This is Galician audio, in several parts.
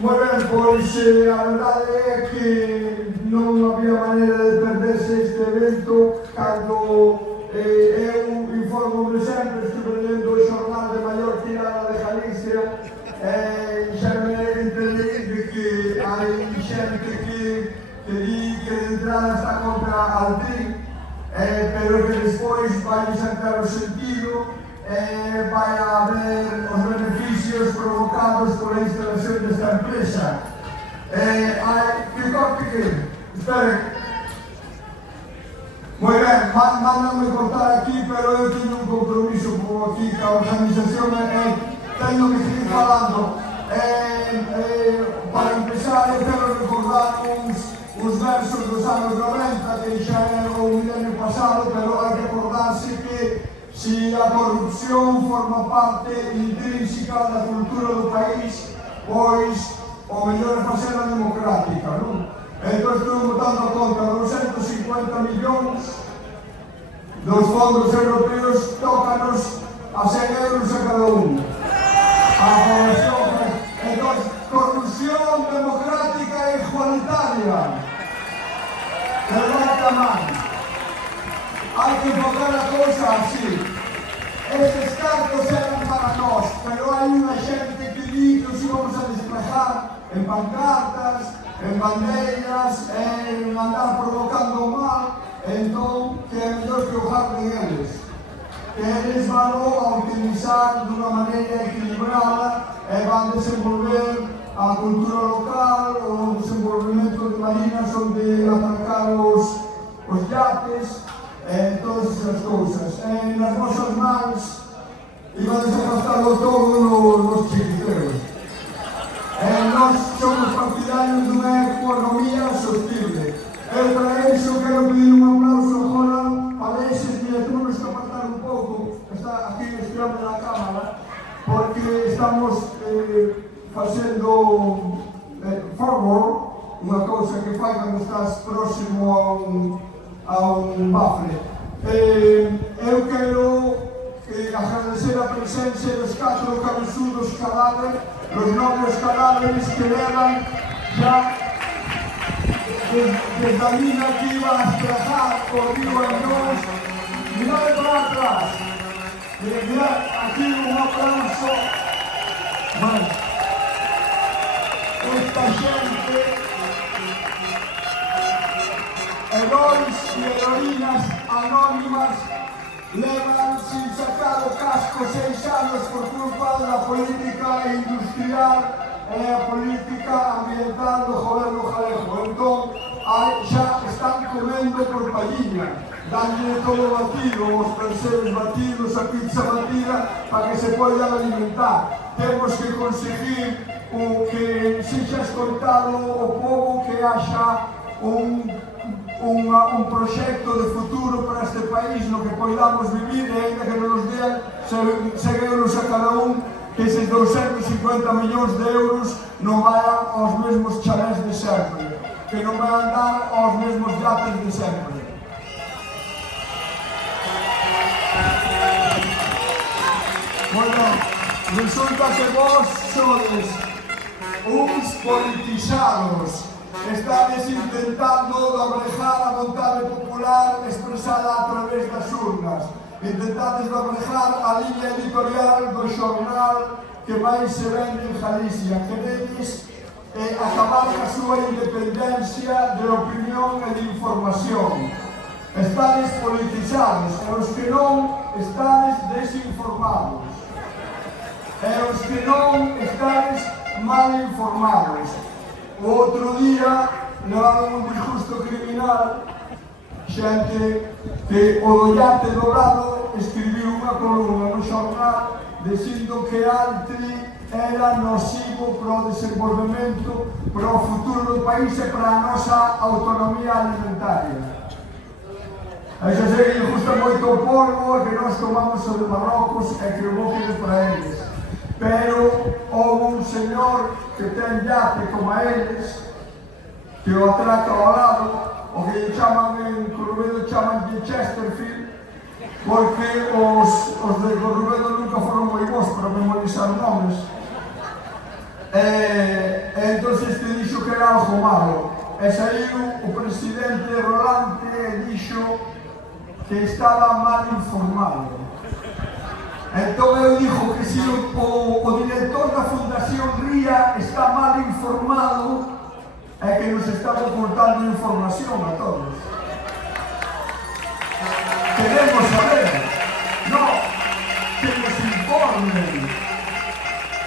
Moi ben, pois a verdade é que non había maneira de perderse este evento cando eu informo sempre, estuve lendo o xornal de maior tirada de Galicia e xa me entendi de que hai xente que di que de entrada está contra Altri, pero que despois vai desancar o sentido, vai haber os beneficios provocados pola instalación desta empresa. Que corte que? Esperen. Moi ben, mandanme cortar aquí, pero eu teño un compromiso por aquí ca organización e teño que seguir falando. Para empezar, eu quero recordar uns versos dos anos 90, que xa era o milenio pasado, pero hai que acordarse que si a corrupción forma parte intrínseca da cultura do país, pois o mellor é facela democrática, non? Entón estuve botando a conta 250 millóns dos fondos europeos, tócanos a 100 euros a cada un. A corrupción, entón, corrupción democrática e igualitaria. Levanta a man. Hai que enfocar a cousa así. Estes cartos eran para nós, pero hai unha xente que di que os íbamos a despejar en pancartas, en bandeiras, en andar provocando mal, entón que é mellor que o jarden eles. Que eles van a utilizar dunha maneira equilibrada e van desenvolver a cultura local, o desenvolvemento de marinas onde atracar os yates, todas esas cousas. Nas vosas mans iban a gastarlo todo nos chiquiteros. Nós somos partidarios dunha economía sostible. Eu para iso quero pedir un aplauso agora para eses que temos que apartar un pouco, está aquí este hombre na cámara, porque estamos facendo forward, unha cousa que fai cando estás próximo a un bafre. Eu quero agradecer a presencia dos 4 cabezudos cadáveres, los nobles cadáveres que levan ya desde a mina que iba a estrajar por Río Añós. Mirad para atrás. Mirad, aquí un aplauso. Bueno, esta xente, heróis e heroínas anónimas, levan sin sacar o casco 6 anos por culpa da política industrial e a política ambiental do goberno galego. Entón, xa están comendo por palliña, danlle todo batido, os percebes batidos, a pizza batida, para que se poidan alimentar. Temos que conseguir o que sexa escoitado o povo, que haxa un proxecto de futuro para este país no que poidamos vivir, e ainda que non nos dean 100 euros a cada un, que eses 250 millóns de euros non vayan aos mesmos chalés de sempre, que non vayan dar aos mesmos yates de sempre. Bueno, resulta que vos sodes uns politizados. Estades intentando doblejar a vontade popular expresada a través das urnas. Intentades doblejar a liña editorial do xornal que máis se vende en Galicia. Queredes acabar a súa independencia de opinión e de información. Estades politizados, e os que non estades desinformados. E os que non estades mal informados. O outro día levaron un disgusto criminal, xente que o do yate dourado escribiu unha columna no xornal dicindo que Altri era nocivo para o desenvolvemento, para o futuro do país e para a nosa autonomía alimentaria. A xa sei que lle gusta moito o polvo e que nós tomamos o de Marrocos e que o bo quede para eles. Pero houve un señor que ten yate como a eles, que o atraca ao lado, o que lle chaman en Corrubedo, chaman de Chesterfield, porque os de Corrubedo nunca foron moi bons para memorizar nomes. ten algo malo. E saiu o presidente Rolante e dixo que estaba mal informado. Entón eu dixo que se o director da Fundación RIA está mal informado é que nos está ocultando información a todos. Queremos saber, no, que nos informen.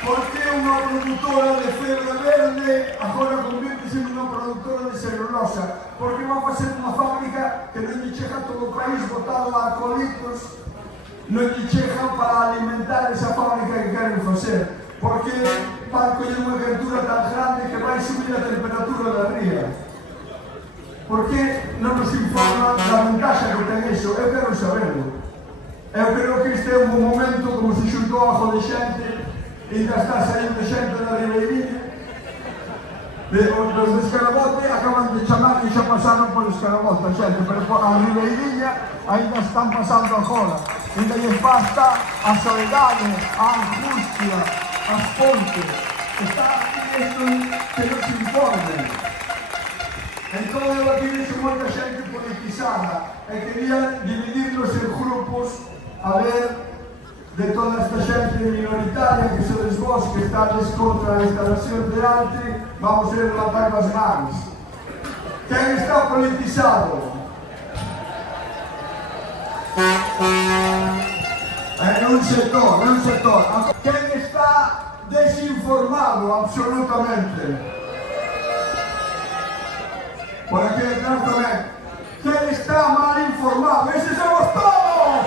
Por que unha produtora de febra verde agora convirtese nunha produtora de celulosa? Por que va a facer unha fábrica que non lle chega a todo o país botado a arcolitos, non lle chega para alimentar esa fábrica que queren facer? Por que van coller unha criatura tan grande que vai subir a temperatura da ría? Por que non nos informa da ventaxa que ten iso? Eu quero saberlo. Eu creo que este é un bom momento, como se xuntou ajo de xente, e já está saindo xente da Ribeirinha. Os de Escarabote acaban de chamar e xa pasaron por Escarabote, xente, pero a Ribeirinha ainda están pasando agora. Ainda lles basta a soledade, a angustia, as pontes. Está aquí isto que nos informen. Entón eu aquí vexo moita xente politizada e quería dividirnos en grupos a ver de toda esta xente minoritaria que se desvós que estades contra a instalación de arte, vamos a levantar as mans. Quen está politizado? En un sector. Quen está desinformado absolutamente? Por aquí detrás tamén. Quen está mal informado? ¡Ese somos todos!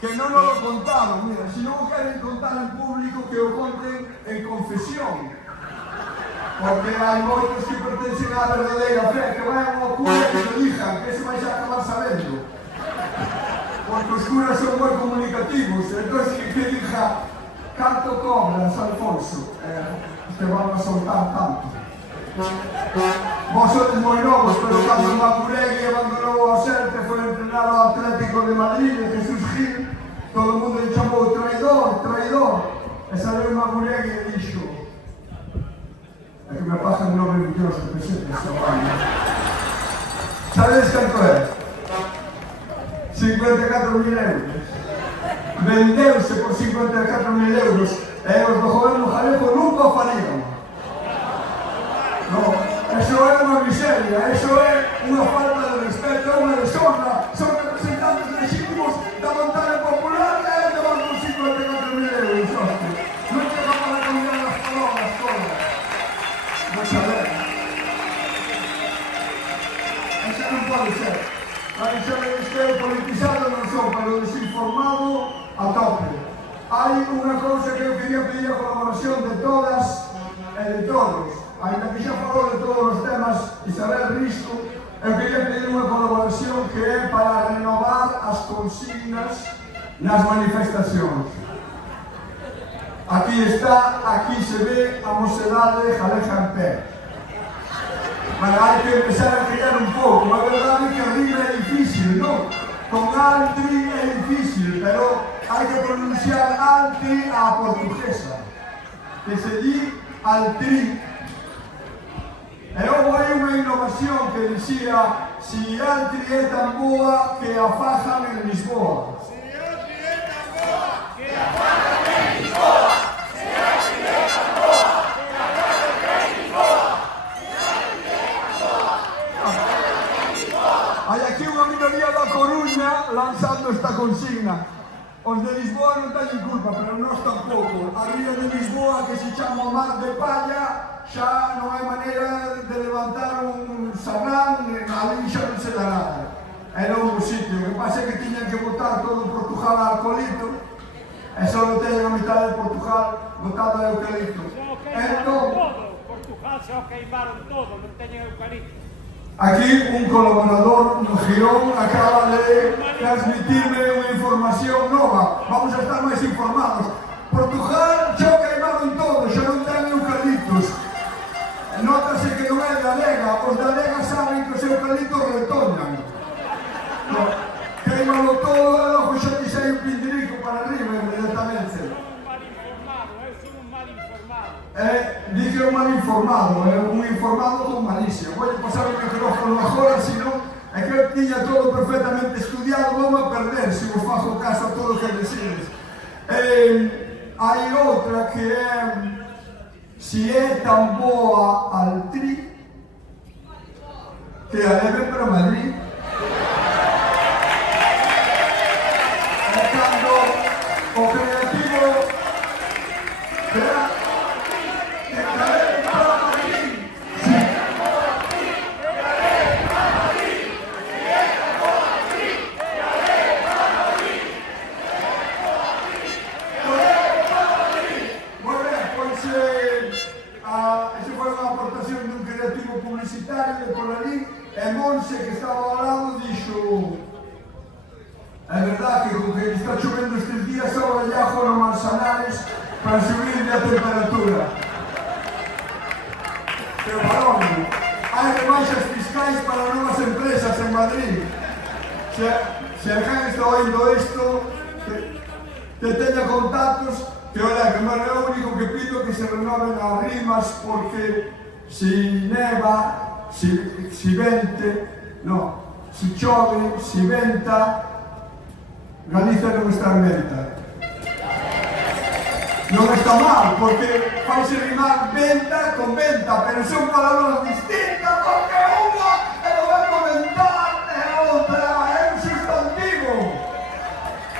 Que non nos lo contaron, mira, se non queren contar en público que o conten en confesión. Porque hai moitos que pertencen á verdadeira fe, que vayan ao cura e que lo dijan, que se vai a acabar sabendo. Porque os curas son moi comunicativos, entón que diga canto cobras, Alfonso, te van a soltar tanto. Vos sodes moi novos, pero cando Macuregui abandonou o Celta e foi entrenar ao Atlético de Madrid, e Jesús Gil, todo o mundo lle chamou traidor. E saliu Macuregui e dixo: é que me pasan 9 millóns de pesetas esta banda. Sabedes canto é? 54.000 euros. Vendeuse por 54.000 euros e os do goberno galego nunca o farían. No, eso é unha miseria, eso é unha falta de respeto, é unha deshonra. Son representantes legítimos da vontade popular e de van con 54.000 euros, hostia. Non chega para cambiar as palabras todas. Non saber. Eso non pode ser. Vai ser este politizado non son, pero desinformado a tope. Hai unha cousa que eu quería pedir a colaboración de todas e de todos. Ainda que xa falou de todos os temas Isabel Risco, eu quería pedir unha colaboración que é para renovar as consignas nas manifestacións. Aquí está, aquí se ve a mocidade galega en pé. Mas hai que empezar a criar un pouco. É verdade que arriba é difícil, non? Con altri é difícil, pero hai que pronunciar altri a portuguesa, que se di altri. E houve aí unha innovación que dicía: si altri é tan boa que a fajan en Lisboa. Si altri é tan boa que a fajan en Lisboa. Si altri é tan boa que a fajan en Lisboa. Si altri é tan boa que a fajan en Lisboa. Hai aquí unha minoría da Coruña lanzando esta consigna. Os de Lisboa non teñen culpa, pero nós tampouco. A ría de Lisboa, que se chama Mar de Palla, xa non hai maneira de levantar un sarrán, ali xa non se dá nada. Era un sitio, o que pasa é que tiñan que botar todo Portugal a alcoholito, e só non teñen a mitad de Portugal botado a eucalipto. Entón, Portugal xa o queimaron todo, non teñen eucalipto. aquí un colaborador no Girón acaba de transmitirme unha información nova. Vamos a estar máis informados. Portugal xa o queimaron todo, xa non ten eucaliptos. Nótase que non é de Alega, os de Alega saben que os eucaliptos retoñan. No, queimalo todo e logo xa te sai un pindirico para arriba inmediatamente. Eu son un mal informado. mal informado, un informado con malicia. Voy a pasar o micrófono agora, senón é que eu tiña todo perfectamente estudiado, vou a perder se vos fajo caso a todo o que decides. Hai outra que é si é tan boa al tri que a leve para Madrid. É cando o creativo publicitario de por ali, e Monse, que estaba ao lado, dixo: é verdad que con que está chovendo estes días ahora ya foron Manzanares para subir a temperatura. Pero parón, hai rebaixas fiscais para novas empresas en Madrid. Se alguén está oindo isto, que teña contactos, que olha, que é o único que pido que se renoven as rimas, porque si neva, si vente, no, si chove, si venta, Galicia non está en venta. Non está mal, porque faise rimar venta con venta, pero son palabras distintas, porque unha é o verbo ventar e outra é un sustantivo.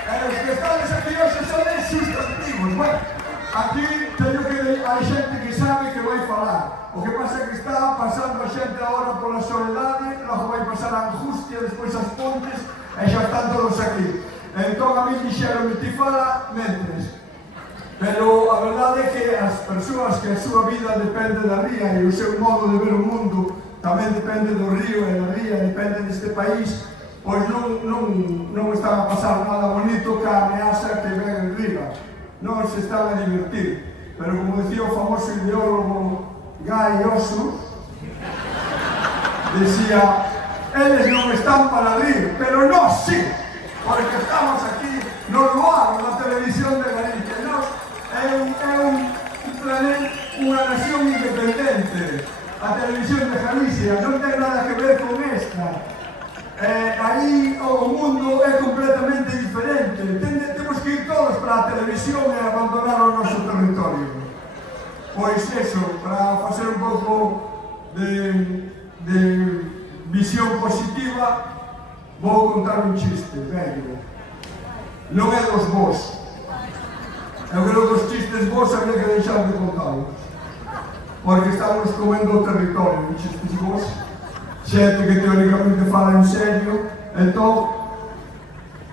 E os que están aquí hoxe son sustantivos. Bueno, aquí teño que hai xente que sabe que vai falar. O que pasa é que está pasando a xente agora pola soledade, logo vai pasar a angustia, despois as pontes, e xa están todos aquí. Entón a mí dixeron, ti fala mentres. Pero a verdade é que as persoas que a súa vida depende da ría e o seu modo de ver o mundo tamén depende do río e da ría, depende deste país, pois non están a pasar nada bonito ca ameaza que ven en riba. Non se están a divertir. Pero como decía o famoso ideólogo Guy Osso, decía, eles non están para rir, pero nós sí, porque estamos aquí no lugar da televisión de Galicia. Nós unha nación independente. A televisión de Galicia non ten nada que ver con esta. Aí o mundo é completamente diferente. Temos que ir todos para a televisión e abandonar o noso territorio. Pois eso, para facer un pouco de visión positiva, vou contar un chiste, vello. Non é dos vos. Eu creo que os chistes vos habría que deixar de contalos. Porque estamos comendo o territorio, chistes vos. Xente que teóricamente fala en serio. Entón,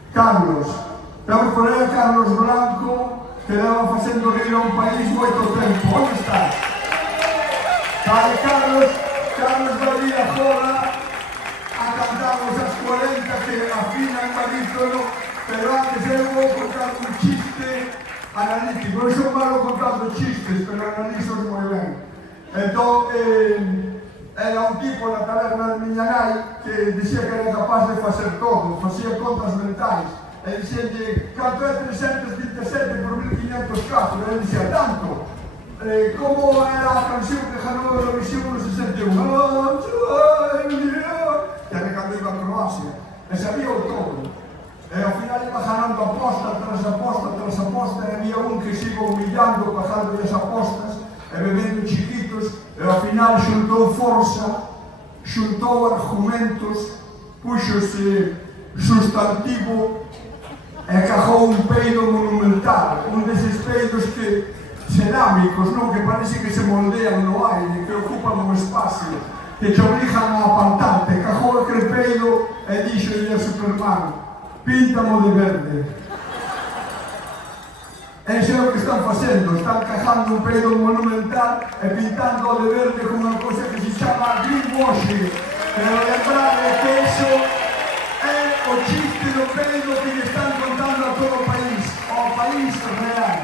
Carlos. Vamos poner a Carlos Blanco, que leva facendo rir a un país moito tempo. Onde estás? Vale, Carlos vai ir agora a cantarnos as 40 que afinan barítono, pero antes eu vou contar un chiste analítico. Non son malo contando chistes, pero analizos moi ben. Entón, era un tipo na taberna de miña nai que dixía que era capaz de facer todo, facía contas mentais. E dixenlle, canto é 327 por 1504? E ele dixía, tanto. Como era a canción que ganou a Eurovisión no 61? Que era cando iba a Croacia. E sabía o todo. E ao final iba ganando aposta tras aposta tras aposta, e había un que se iba humillando, pasando as apostas, e bebendo chiquitos, e ao final xuntou forza, xuntou argumentos, puxose sustantivo, e cajou un peido monumental, un deses peidos que cerámicos, non? Que parece que se moldean no aire, que ocupan un espacio, que te obligan a apartarte. Cajou aquel peido e dixo a Superman, píntamo de verde. Ese é o que están facendo, están cajando un peido monumental e pintando de verde con unha cosa que se chama greenwashing. Pero lembrar que eso é o chiste do peido que lle están contando a todo o país, ao país real.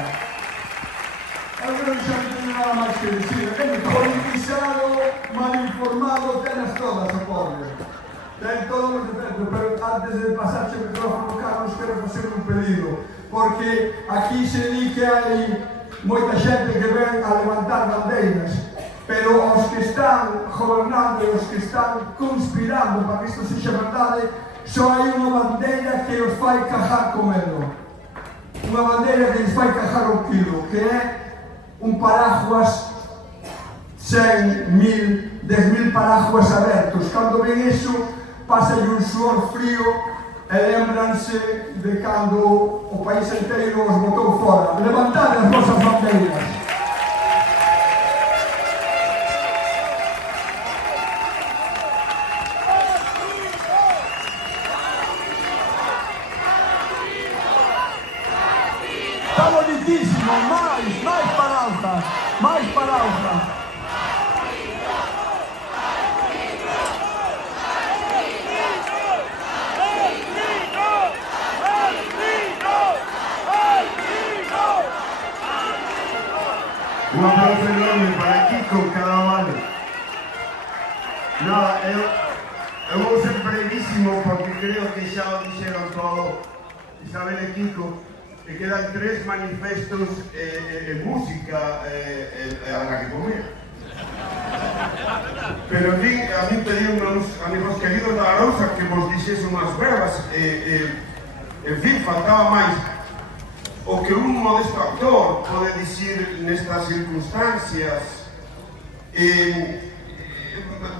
Eu creo que xa non teño nada máis que dicir. Politizado, mal informado, tenas todas, o pobre. Ten todos os defectos, pero antes de pasarche o micrófono, Carlos, quero facer un pedido. Porque aquí se di que hai moita xente que ven a levantar bandeiras. pero os que están gobernando e os que están conspirando para que isto sexa verdade, só hai unha bandeira que os fai cajar co medo. Unha bandeira que les fai cajar o quilo, que é un paraguas 100, 1000, 10.000 paraguas abertos. Cando ven iso, pasa un suor frío e lembranse de cando o país inteiro os botou fora. Levantad as vosas bandeiras. Está bonitísimo, máis palabras, máis palabras. Un aplauso enorme para Kiko Cadaval. Nada, eu vou ser brevísimo porque creo que xa o dixeron todo Isabel e Kiko, e quedan 3 manifestos en música a la que comer. Pero en fin, a mí pediron unos amigos queridos da Arousa que vos dixese unhas verbas, en fin, faltaba máis. O que un modesto actor pode dicir nestas circunstancias,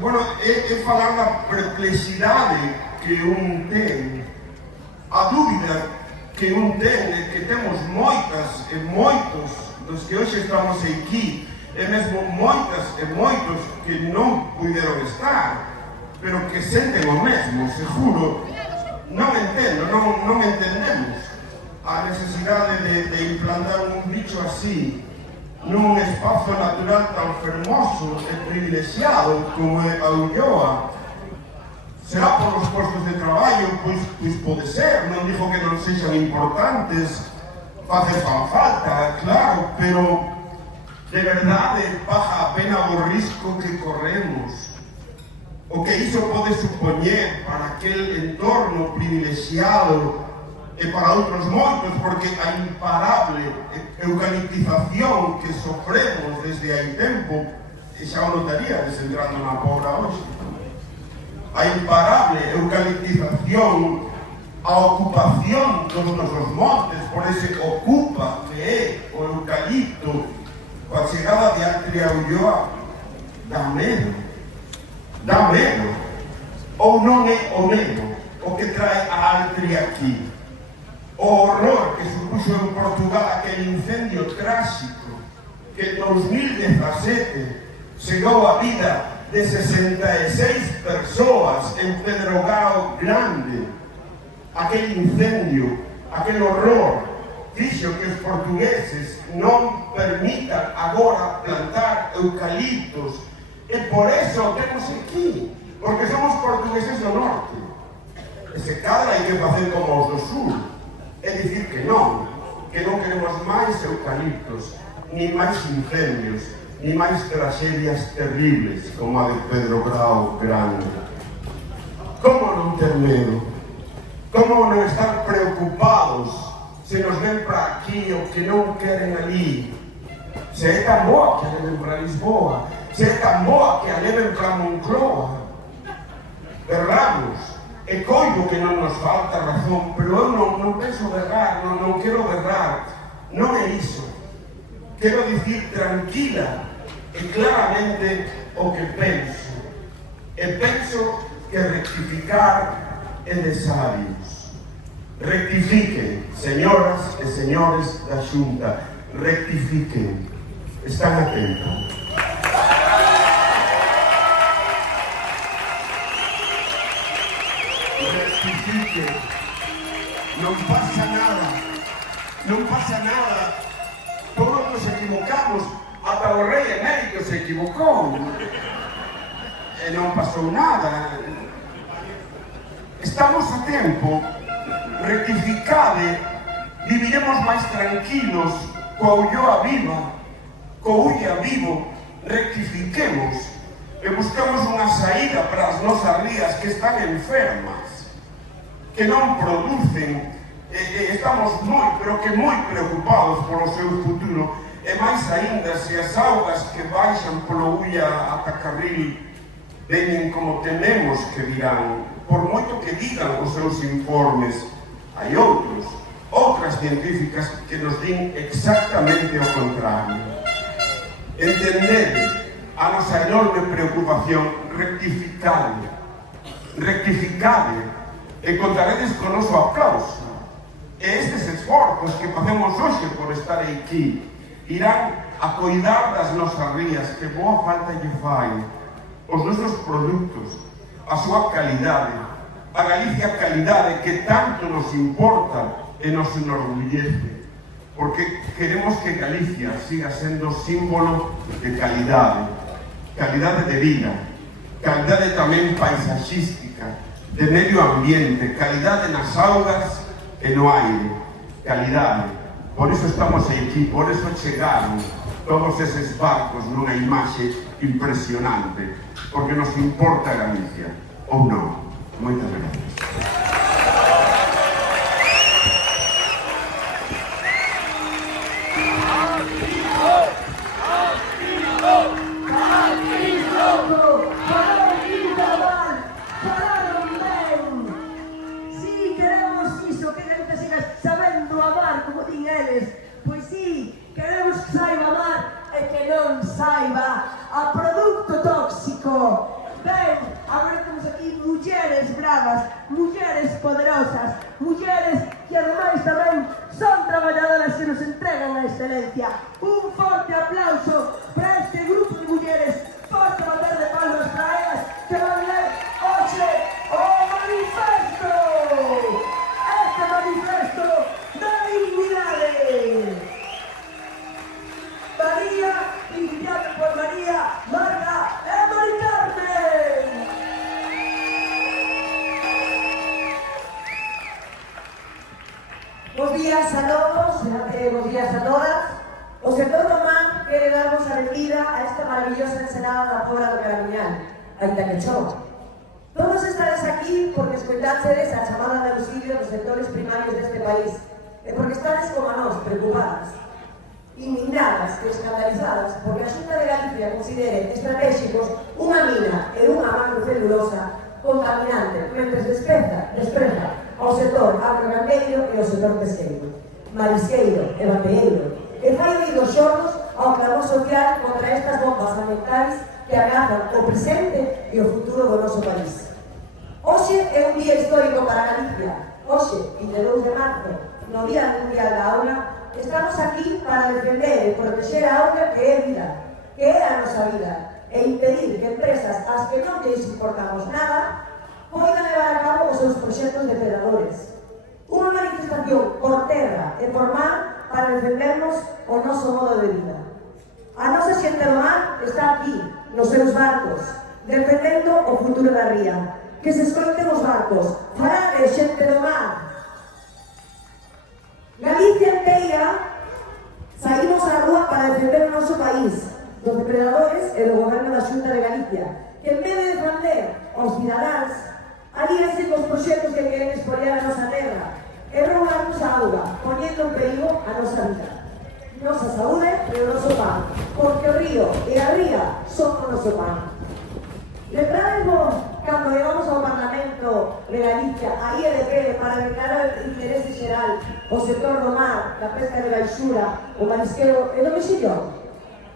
bueno, é falar da perplexidade que un ten, a dúbida que un ten, que temos moitas e moitos dos que hoxe estamos aquí, e mesmo moitas e moitos que non puderon estar, pero que senten o mesmo, seguro. Non entendo, non entendemos a necesidade de implantar un bicho así nun espazo natural tan fermoso e privilexiado como é a Ulloa. Será por os postos de traballo, pois pode ser, non digo que non sexan importantes, fan falta, claro, pero de verdade paga a pena o risco que corremos, o que iso pode supoñer para aquel entorno privilexiado e para outros moitos, porque a imparable eucaliptización que sofremos desde hai tempo, e xa o notaríades entrando na Pobra hoxe, a imparable eucaliptización, a ocupación dos nosos montes por ese ocupa que é o eucalipto, coa chegada de Altri a Ulloa, dá medo, ou non é o medo o que trae a Altri aquí. O horror que supuxo en Portugal aquel incendio tráxico que en 2017 chegou a vida de 66 persoas en Pedrogao Grande. Aquel incendio, aquel horror, fixo que os portugueses non permitan agora plantar eucaliptos, e por eso temos aquí, porque somos portugueses do norte. E se cadra hai que facer como os do sur, é dicir que non queremos máis eucaliptos, ni máis incendios, ni máis tragedias terribles como a de Pedrogao Grande. Como non ter medo? Como non estar preocupados se nos ven para aquí o que non queren ali? Se é tan boa que a leven para Lisboa, se é tan boa que a leven para Moncloa. Berramos, e coido que non nos falta razón, pero eu non penso berrar, non quero berrar, non é iso. Quero dicir tranquila e claramente o que penso. E penso que rectificar é de sabios. Rectifiquen, señoras e señores da Xunta, rectifiquen. Están atentos. Rectifiquen. Non pasa nada. Todos nos equivocamos, ata o rei emérito se equivocou. E non pasou nada. Estamos a tempo. Rectificade, viviremos máis tranquilos, coa Ulloa viva, co Ulla vivo. Rectifiquemos e buscamos unha saída para as nosas rías que están enfermas, que non producen, estamos moi, pero que moi preocupados polo seu futuro, E máis aínda, se as augas que baixan polo Ulla ata Carril veñen como tememos que virán, por moito que digan os seus informes, hai outras científicas que nos din exactamente o contrario. Entender a nosa enorme preocupación, rectificade, e contaredes con noso aplauso. E estes esforzos que facemos hoxe por estar aquí irán a coidar das nosas rías, que boa falta lle fai, os nosos produtos, a súa calidade, a Galicia calidade que tanto nos importa e nos enorgullece, porque queremos que Galicia siga sendo símbolo de calidade de vida, calidade tamén paisaxística, de medio ambiente, calidade nas augas e no aire, calidade. Por iso estamos aquí, por iso chegaron todos eses barcos nunha imaxe impresionante, porque nos importa Galicia, ou non? Moitas gracias. Pois sí, queremos que saiba amar e que non saiba a produto tóxico. Ben, agora temos aquí mulleres bravas, mulleres poderosas, mulleres que ademais tamén son traballadoras que nos entregan a excelencia. Un forte aplauso para este grupo de mulleres, forte bater de palmas para elas que van ler hoxe o manifesto. Este manifesto da dignidade. María, iniciado por María, Marta e Mari Carmen. Bos días a todos, bos días a todas. O sector román quere darvos a benvida a esta maravillosa ensenada da Pobra do Caramiñal, aínda que chova. Todos estades aquí porque escoitáchedes a chamada de auxilio dos sectores primarios deste país e porque estades como a nós, preocupadas, indignadas e escandalizadas porque a Xunta de Galicia considere estratégicos unha mina e unha macrocelulosa contaminante mentres despreza ao sector agrogandeiro e ao sector pesqueiro, marisqueiro e vapeeiro e fai oídos xordos ao clamor social contra estas bombas ambientais que agazan o presente e o futuro do noso país. Hoxe é un día histórico para Galicia. Hoxe, 22 de marzo, no Día Mundial da Auga, estamos aquí para defender e proteger a auga que é vida, que é a nosa vida, e impedir que empresas ás que non lles importamos nada poidan levar a cabo os seus proxectos depredadores. Unha manifestación por terra e por mar para defendernos o noso modo de vida. A nosa xente do mar está aquí, nos seus barcos, defendendo o futuro da ría. Que se escoiten os barcos, farade, xente do mar. Galicia inteira saímos á rúa para defender o noso país, dos depredadores e do goberno da Xunta de Galicia, que en vez de defender aos cidadáns, alíanse cos proxectos que queren espoliar a nosa terra e roubarnos a auga, poñendo en perigo a nosa vida, nosa saúde e o noso pan, porque o río e a ría son o noso pan. Lembrádesvos cando llegamos ao Parlamento de Galicia, a IEDP, para declarar o interese xeral o sector do mar, da pesca de baixura, o marisqueo e do mexillón?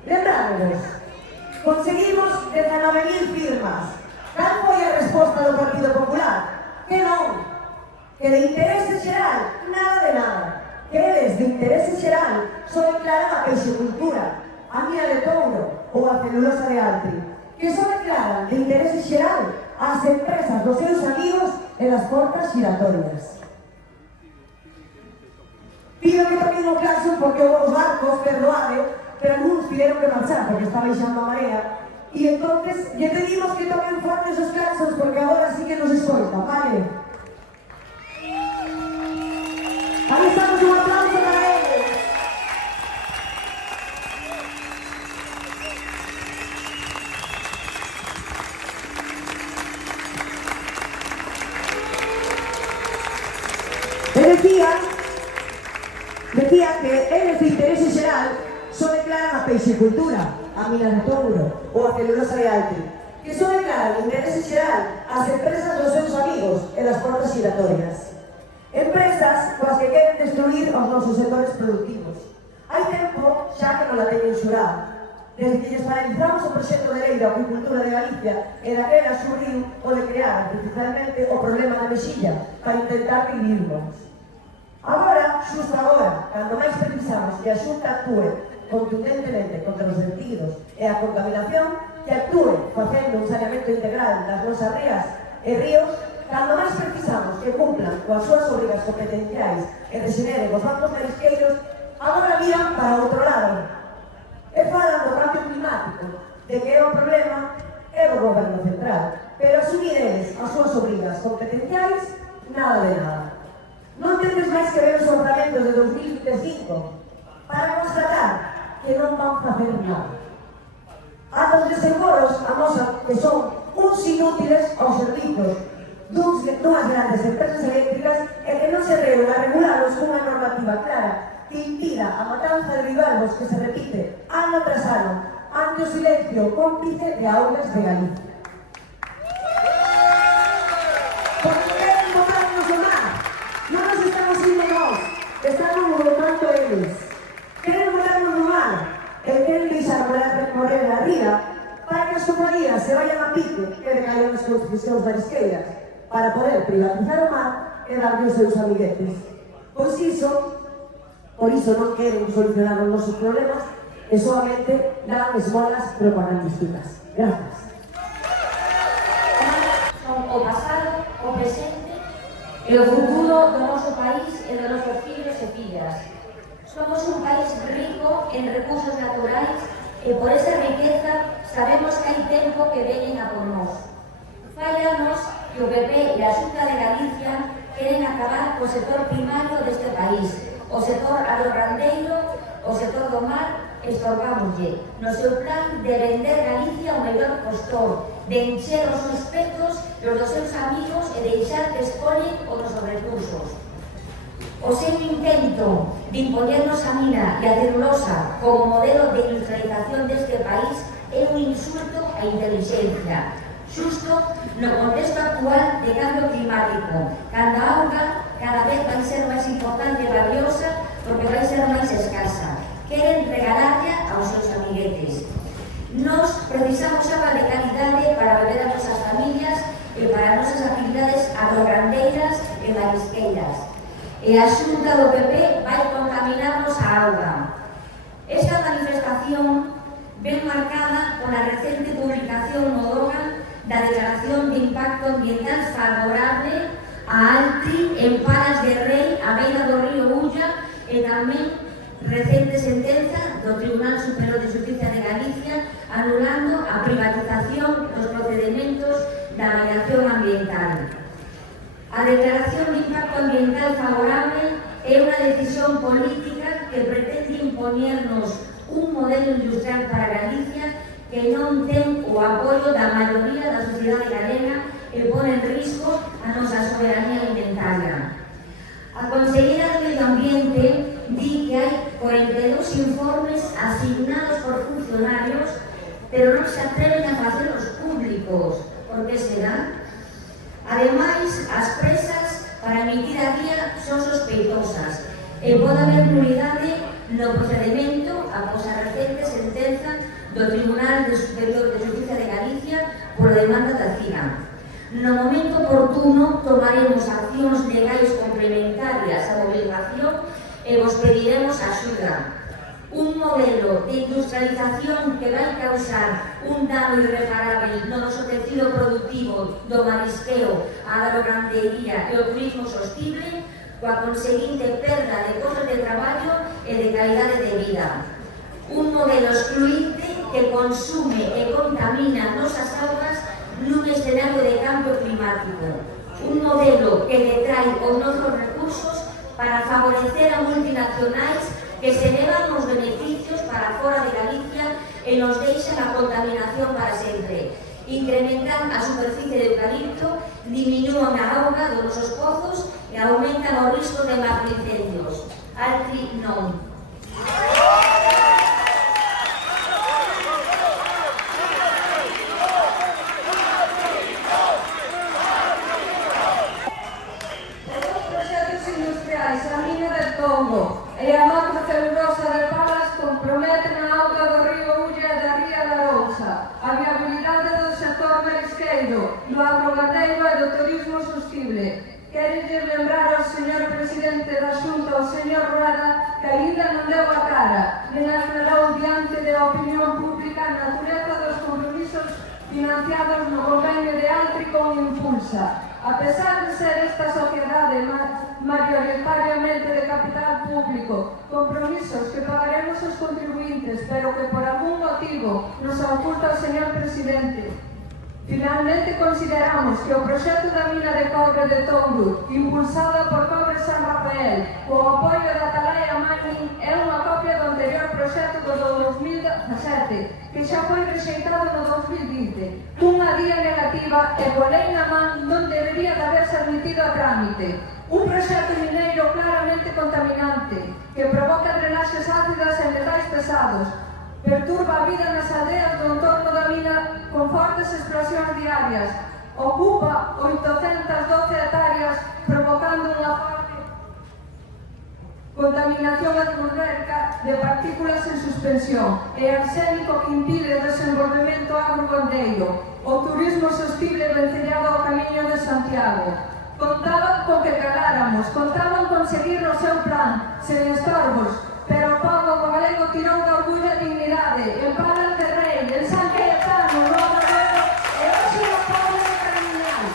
Lembrádesvos? Conseguimos 19.000 firmas. Cal foi a resposta do Partido Popular? Que non. Que de interese xeral, nada de nada. Que eles de interese xeral só declaran a peixecultura, a mina de touro ou a celulosa de Altri. Que só declaran de interese xeral ás empresas dos seus amigos e das portas giratorias. Pido que tamén o clasen porque os barcos, perdoade, pero algúns tiveron que marchar porque está baixando a marea. E entonces lle pedimos que tomen fuertes os claxons porque agora sí que nos escolta, vale? Aí estamos, un aplauso para eles. E decía que eles de interese xeral só declaran a peixicultura, a minas de Touro ou a celulosa de Altri, que só declaran interese xeral ás empresas dos seus amigos e das portas giratorias. Empresas coas que queren destruir os nosos sectores productivos. Hai tempo xa que non la teñen xurado. Desde que lles paralizamos o proxecto de lei de acuicultura de Galicia e daquela xurriu o de crear artificialmente o problema da mexilla para intentar dividirnos. Agora, xusto agora, cando máis precisamos que a Xunta actúe contundentemente contra os vertidos e a contaminación, que actúe facendo un saneamento integral das nosas rías e ríos, cando máis precisamos que cumplan coas súas obrigas competenciais e rexeneren os bancos marisqueiros, agora miran para outro lado. E falan do cambio climático, de que é o problema é do goberno central, pero asumir eles as súas obrigas competenciais, nada de nada. Non tendes máis que ver os orzamentos de 2025 para constatar que non van facer nada. Ata os desemboros amosan que son uns inútiles aos servizos dunhas grandes empresas eléctricas e que non se atreven a regularos cunha normativa clara que impida a matanza de bivalvos que se repite ano tras ano ante o silencio cómplice de Augas de Galicia. Porque queren botarnos o mar. Non nos estamos indo nós, estamos botando eles. Queren botarnos o mar e queren deixar morrer a ría para que as compañías se vayan a pique e decaian as construccións marisqueiras para poder privatizar o mar e darlle os seus amiguetes. Por iso non queren solucionar os nosos problemas e solamente dan esmolas propagandísticas. Gracias. Son o pasado, o presente e o futuro do noso país e dos nosos fillos e fillas. Somos un país rico en recursos naturais e por esa riqueza sabemos que hai tempo que veñen a por nós. Fallanos que o PP e a Xunta de Galicia queren acabar co sector primario deste país, o sector agrogandeiro, o sector do mar, estorgámoslle no seu plan de vender Galicia ao mellor postor, de encher os seus petos e os dos seus amigos e deixar que escollen os nosos recursos. O seu intento de impoñernos a mina e a celulosa como modelo de industrialización deste país é un insulto á inteligencia, xusto no contexto actual de cambio climático, cando a auga cada vez vai ser máis importante e valiosa porque vai ser máis escasa. Queren regalarla aos seus amiguetes. Nós precisamos agua de calidade para beber as nosas familias e para as nosas actividades agrogandeiras e marisqueiras. E a Xunta do PP vai contaminarnos a auga. Esta manifestación ven marcada pola recente publicación no DOGA da Declaración de Impacto Ambiental favorable a Altri en Palas de Rei, a beira do río Ulla, e tamén recente sentenza do Tribunal Superior de Justicia de Galicia anulando a privatización dos procedementos da avaliación ambiental. A Declaración de Impacto Ambiental favorable é unha decisión política que pretende impoñernos un modelo industrial para Galicia que non ten o apoio da maioría da sociedade galega e pone en risco a nosa soberanía alimentaria. A Conselleira de Medio Ambiente di que hai 42 informes asignados por funcionarios, pero non se atreven a facelos públicos. Por que será? Ademais, as presas para emitir a guía son sospeitosas e pode haber nulidade no procedimento após a recente sentenza do Tribunal Superior de Justicia de Galicia por demanda da CIGA. No momento oportuno tomaremos accións legais complementarias á obligación e vos pediremos axuda. Un modelo de industrialización que vai causar un dano irreparable no noso tecido productivo do marisqueo, a agrogandería e o turismo sostible, coa conseguinte perda de postos de traballo e de calidade de vida. Un modelo excluinte que consume e contamina nosas augas nun escenario de cambio climático. Un modelo que detrae os nosos recursos para favorecer a multinacionais que se levan os beneficios para fora de Galicia e nos deixan a contaminación para sempre. Incrementan a superficie de eucalipto, diminúan a auga dos nosos pozos e aumentan o risco de macroincendios. Altri non. baseados no convenio de Altri con Impulsa. A pesar de ser esta sociedade mayoritariamente de capital público, compromisos que pagaremos os contribuintes, pero que por algún motivo nos oculta o señor presidente, finalmente consideramos que o proxecto da mina de cobre de Touro, impulsada por Cobre San Rafael, co apoio da Atalaya Mining, é unha copia do anterior proxecto do 2017, que xa foi rexeitado no 2020, cunha guía negativa e con lei na man non debería de haberse admitido a trámite. Un proxecto mineiro claramente contaminante, que provoca drenaxes ácidas e metais pesados, perturba a vida nas aldeas do entorno da mina con fortes explosións diarias, ocupa 812 hectáreas, provocando unha forte contaminación atmosférica de partículas en suspensión e arsénico que impide o desenvolvemento agrogandeiro, o turismo sostible vencellado ao Camiño de Santiago. Contaban con que caláramos, contaban con seguir o seu plan, sen estorbos, pero o povo galego tirou de orgullo e dignidade, en Palas de Rei, en San Cayetano, no Obradoiro, e hoxe o povo de Caramiñal.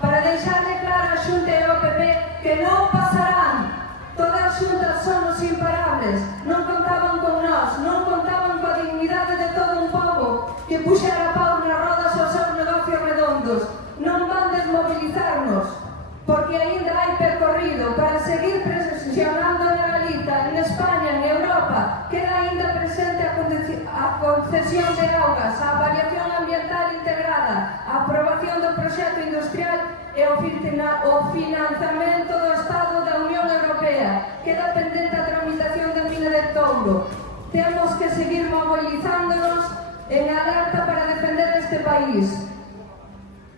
Para deixarle claro a Xunta e o PP que non pasarán. Todas as xuntas somos imparables, non contaban con nós, non contaban coa dignidade de todo un pobo que puxera pau nas rodas aos seus negocios redondos. Non van desmobilizarnos, porque aínda hai percorrido para seguir presionando na Galiza, en España, en Europa. Queda aínda presente a concesión de augas, a avaliación ambiental integrada, a aprobación do proxecto industrial e o financiamento do Estado da Unión Europea. Queda pendente a tramitación da mina de Touro. Temos que seguir mobilizándonos en alerta para defender este país.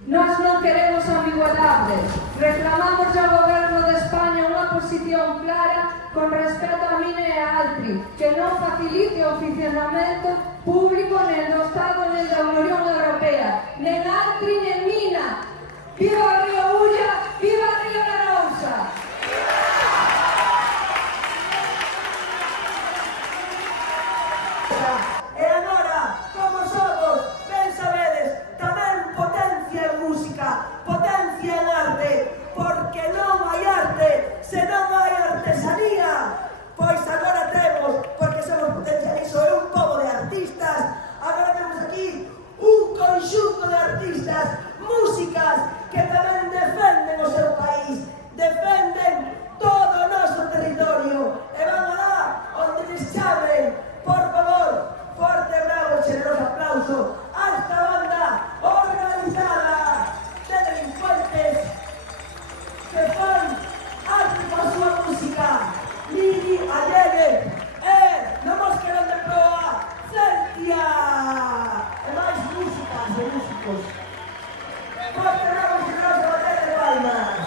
Nós non queremos ambigüedades. Reclamamos ao Goberno de España unha posición clara con respecto a mina e a Altri, que non facilite o funcionamento público nen do Estado nen da Unión Europea, nen Altri nen mina. Viva o Río Ulla, viva o Río Arousa! E agora, como somos, ben sabedes, tamén potencia en música, potencia en arte, porque non hai arte se non hai artesanía. Pois agora temos, porque somos potencia, iso é un pobo de artistas, agora temos aquí un conxunto de artistas, músicas, que tamén defenden o seu país, defenden todo o noso territorio, e van alá onde les chamen. Por favor, forte, bravo, xeneroso aplauso a esta banda organizada de delincuentes que fan arte coa súa música. Lili Allende e no Mosquerón de Proa, Celtia e máis músicas e músicos. Forte, bravo, xeneroso, bater de palmas.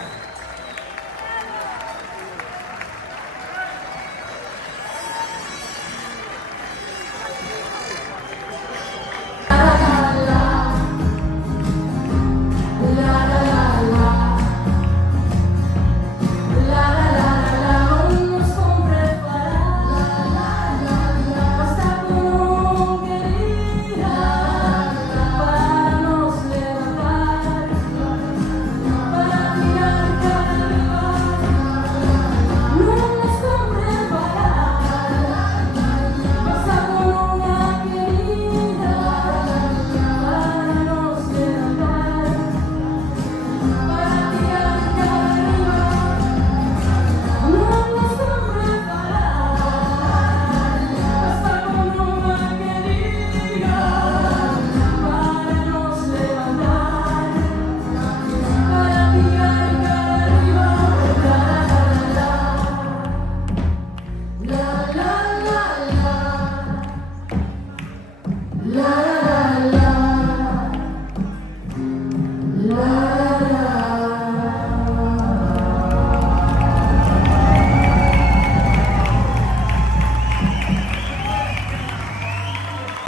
La